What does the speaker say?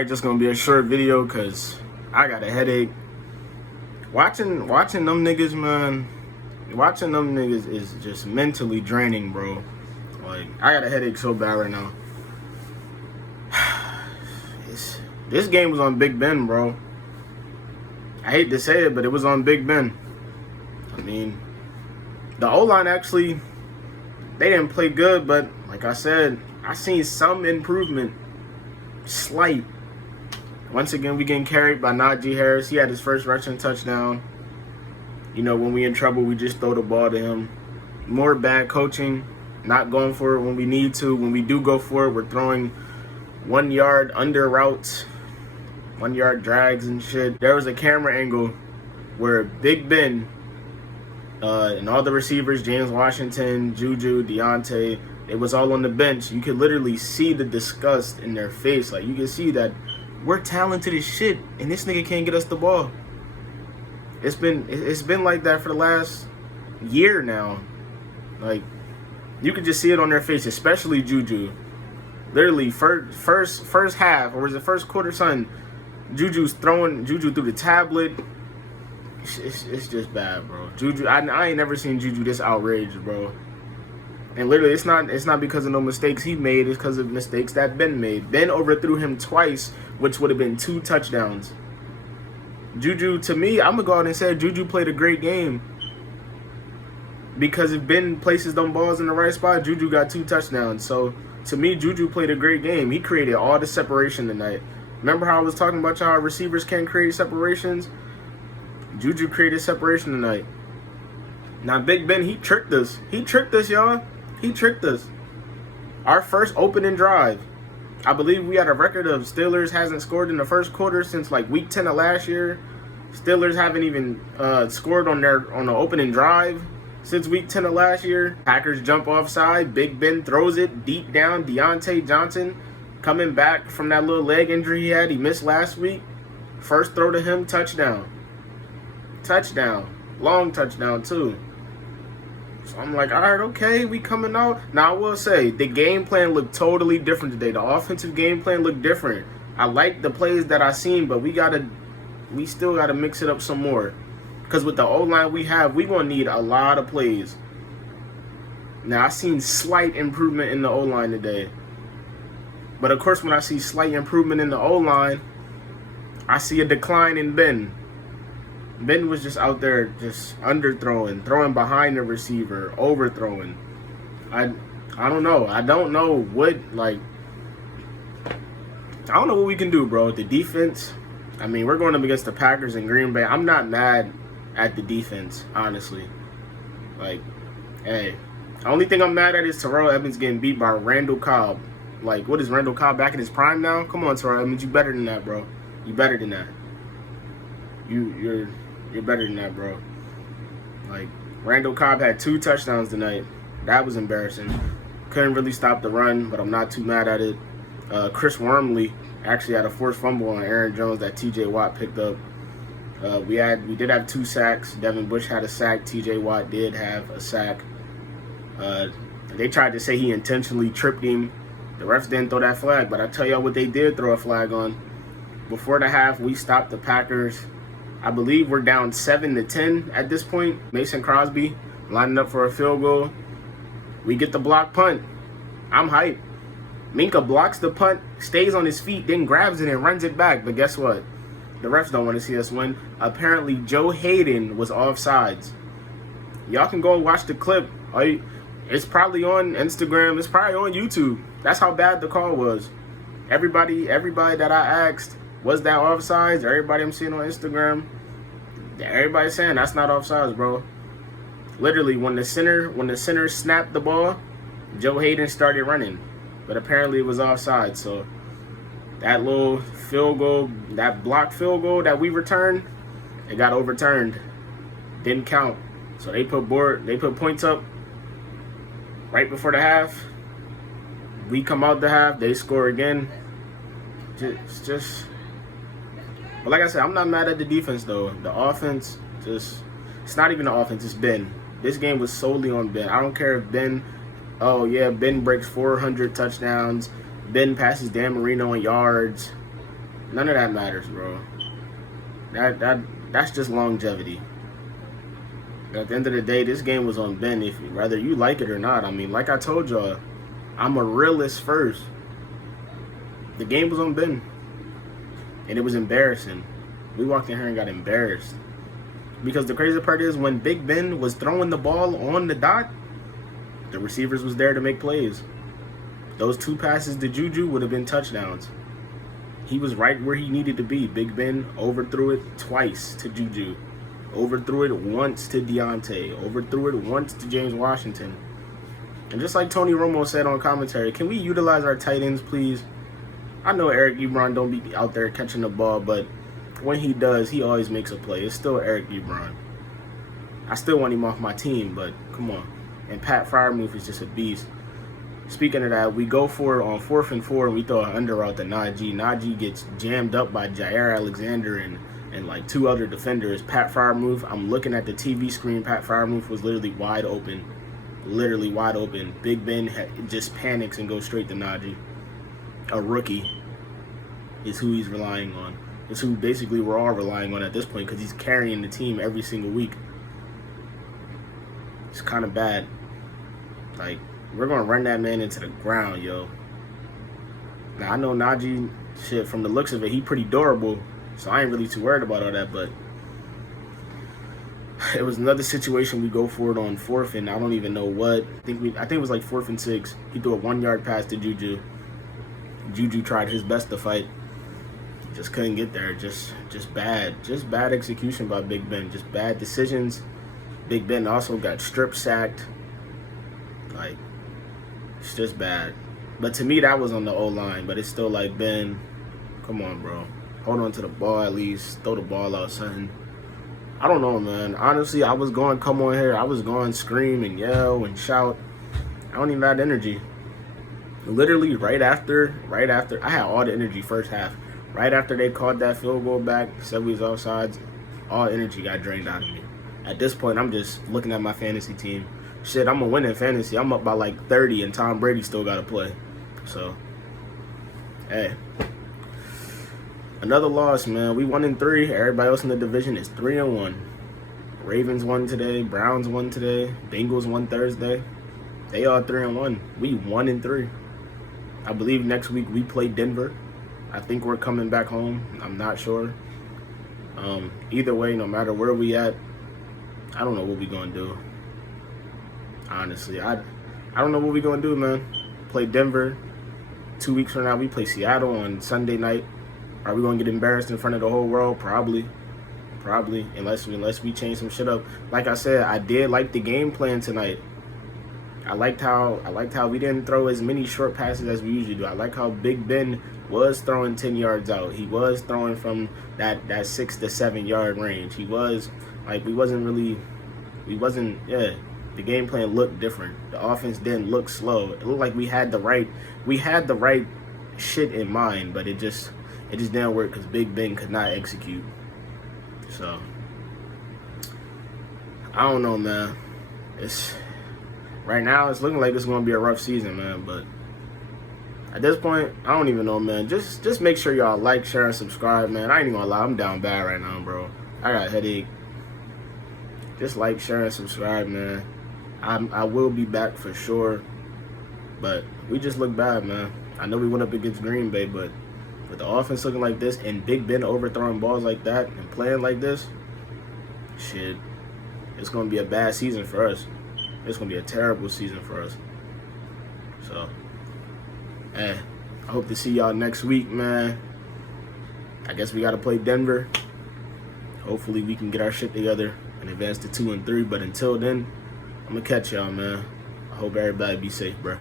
probably just gonna be a short video because I got a headache. Watching them niggas, man. Watching them niggas is just mentally draining, bro. Like, I got a headache so bad right now. This game was on Big Ben, bro. I hate to say it, but it was on Big Ben. I mean, the O-line actually, they didn't play good, but like I said, I seen some improvement. Slight. Once again, we getting carried by Najee Harris. He had his first rushing touchdown. You know, when we in trouble, we just throw the ball to him. More bad coaching, not going for it when we need to. When we do go for it, we're throwing 1 yard under routes, 1 yard drags and shit. There was a camera angle where Big Ben and all the receivers, James Washington, Juju, Deontay, it was all on the bench. You could literally see the disgust in their face. Like, you can see that we're talented as shit, and this nigga can't get us the ball. It's been like that for the last year now. Like, you could just see it on their face, especially Juju. Literally, first half, or was it first quarter, son? Juju's throwing Juju through the tablet. It's just bad, bro. Juju, I ain't never seen Juju this outraged, bro. And literally, it's not because of no mistakes he made. It's because of mistakes that Ben made. Ben overthrew him twice, which would have been 2 touchdowns. Juju, to me, I'm going to go out and say Juju played a great game. Because if Ben places them balls in the right spot, Juju got 2 touchdowns. So, to me, Juju played a great game. He created all the separation tonight. Remember how I was talking about how receivers can't create separations? Juju created separation tonight. Now, Big Ben, he tricked us. He tricked us, y'all. He tricked us. Our first opening drive. I believe we had a record of Steelers hasn't scored in the first quarter since like week 10 of last year. Steelers haven't even scored on the opening drive since week 10 of last year. Packers jump offside. Big Ben throws it deep down. Deontay Johnson coming back from that little leg injury he had. He missed last week. First throw to him, touchdown. Touchdown. Long touchdown, too. So I'm like, all right, okay, we coming out. Now, I will say, the game plan looked totally different today. The offensive game plan looked different. I like the plays that I seen, but we still got to mix it up some more. Because with the O-line we have, we going to need a lot of plays. Now, I seen slight improvement in the O-line today. But, of course, when I see slight improvement in the O-line, I see a decline in Ben. Ben was just out there just underthrowing, throwing behind the receiver, overthrowing. I don't know. I don't know what we can do, bro. The defense, I mean, we're going up against the Packers in Green Bay. I'm not mad at the defense, honestly. Like, hey, the only thing I'm mad at is Terrell Evans getting beat by Randall Cobb. Like, what is Randall Cobb back in his prime now? Come on, Terrell Evans, you better than that, bro. You better than that. You're better than that, bro. Like, Randall Cobb had 2 touchdowns tonight. That was embarrassing. Couldn't really stop the run, but I'm not too mad at it. Chris Wormley actually had a forced fumble on Aaron Jones that T.J. Watt picked up. We did have 2 sacks. Devin Bush had a sack. T.J. Watt did have a sack. They tried to say he intentionally tripped him. The refs didn't throw that flag, but I tell y'all what they did throw a flag on. Before the half, we stopped the Packers. I believe we're down 7-10 at this point. Mason Crosby lining up for a field goal. We get the block punt. I'm hyped. Minka blocks the punt, stays on his feet, then grabs it and runs it back. But guess what? The refs don't want to see us win. Apparently, Joe Hayden was offsides. Y'all can go watch the clip. It's probably on Instagram. It's probably on YouTube. That's how bad the call was. Everybody that I asked, was that offsides? Everybody I'm seeing on Instagram, everybody's saying that's not offsides, bro. Literally, when the center snapped the ball, Joe Hayden started running. But apparently it was offside. So that little field goal, that blocked field goal that we returned, it got overturned. Didn't count. So they put points up right before the half. We come out the half, they score again. But like I said, I'm not mad at the defense, though. The offense, it's not even the offense, it's Ben. This game was solely on Ben. I don't care if Ben Ben breaks 400 touchdowns. Ben passes Dan Marino in yards. None of that matters, bro. That's just longevity. At the end of the day, this game was on Ben. If whether you like it or not, I mean, like I told y'all, I'm a realist first. The game was on Ben, and it was embarrassing. We walked in here and got embarrassed because the crazy part is when Big Ben was throwing the ball on the dot, the receivers was there to make plays. Those 2 passes to Juju would have been touchdowns. He was right where he needed to be. Big Ben overthrew it twice to Juju. Overthrew it once to Deontay. Overthrew it once to James Washington. And just like Tony Romo said on commentary, can we utilize our tight ends, please? I know Eric Ebron don't be out there catching the ball, but when he does, he always makes a play. It's still Eric Ebron. I still want him off my team, but come on. And Pat Freiermuth is just a beast. Speaking of that, we go for it on 4th and 4, and we throw an under route to Najee. Najee gets jammed up by Jair Alexander and like 2 other defenders. Pat Freiermuth, I'm looking at the TV screen. Pat Freiermuth was literally wide open. Literally wide open. Big Ben just panics and goes straight to Najee. A rookie is who he's relying on. It's who basically we're all relying on at this point because he's carrying the team every single week. It's kind of bad. Like, we're going to run that man into the ground, yo. Now, I know Najee, shit, from the looks of it, he pretty durable, so I ain't really too worried about all that, but it was another situation we go for it on 4th, and I don't even know what. I think it was like 4th and 6. He threw a 1-yard pass to Juju. Juju tried his best to fight. Just couldn't get there. Just bad. Just bad execution by Big Ben. Just bad decisions. Big Ben also got strip sacked. Like, it's just bad. But to me, that was on the O-line. But it's still like, Ben, come on, bro. Hold on to the ball at least. Throw the ball out, son. I don't know, man. Honestly, I was going come on here. I was going scream and yell and shout. I don't even have energy. Literally, right after, I had all the energy first half. Right after they called that field goal back, said we was offsides, all energy got drained out of me. At this point, I'm just looking at my fantasy team. Shit, I'm going to win in fantasy. I'm up by like 30, and Tom Brady still got to play. So, hey. Another loss, man. We 1-3. Everybody else in the division is 3-1. Ravens won today. Browns won today. Bengals won Thursday. They all 3-1. We 1-3. I believe next week we play Denver. I think we're coming back home. I'm not sure. Either way, no matter where we at, I don't know what we gonna do. Honestly, I don't know what we gonna do, man. Play Denver. 2 weeks from now, we play Seattle on Sunday night. Are we gonna get embarrassed in front of the whole world? Probably, unless we change some shit up. Like I said, I did like the game plan tonight. I liked how we didn't throw as many short passes as we usually do. I like how Big Ben was throwing 10 yards out. He was throwing from that 6 to 7 yard range. He was like the game plan looked different. The offense didn't look slow. It looked like we had the right shit in mind, but it just didn't work because Big Ben could not execute. So I don't know, man. Right now, it's looking like it's going to be a rough season, man. But at this point, I don't even know, man. Just make sure y'all like, share, and subscribe, man. I ain't even going to lie. I'm down bad right now, bro. I got a headache. Just like, share, and subscribe, man. I will be back for sure. But we just look bad, man. I know we went up against Green Bay, but with the offense looking like this and Big Ben overthrowing balls like that and playing like this, shit, it's going to be a bad season for us. It's going to be a terrible season for us. So, hey, I hope to see y'all next week, man. I guess we got to play Denver. Hopefully we can get our shit together and advance to 2-3. But until then, I'm going to catch y'all, man. I hope everybody be safe, bro.